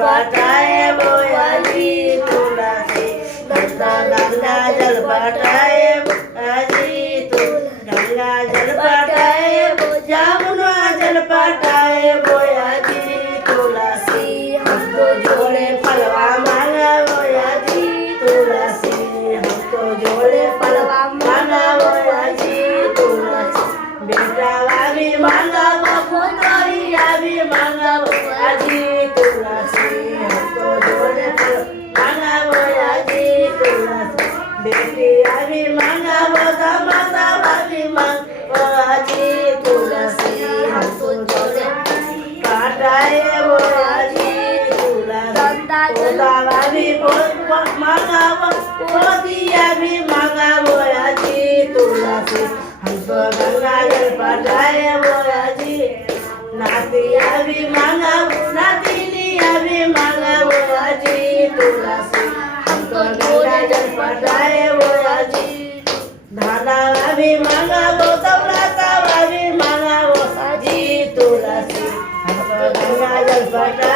पटाए बोयाजी तुलसी गंगा गंगा जल पटाए बोयाजी तू गंगा जल पटाए जमुना जल पटाए बोयाजी तुलसी हमको जोड़े फलवा मांगा बोयाजी तुलसी हमको जोड़े फलवा मांगा बोयाजी तुलसी बेटा भी मांगा पुतरिया भी मांगा बोयाजी तुलसी हमको जोड़े मांगा बोयाजी तुलसी बेटिया भी मांगा बोता माता भी मांगा बोयाजी तुलसी हमको जोड़े पटाए बोयाजी तुलसी दावा भी मांगा पोतिया भी मांगा बोयाजी तुलसी हमको गंगा जल पटाए बोयाजी नातिया भी मांगा नातिनिया भी मांगा बोयाजी तुलसी हमको गंगा जल पटाए बोयाजी धानावा भी मांगा वो दौलतावा भी मांगा बोयाजी तुलसी हमको गंगा जल पटाए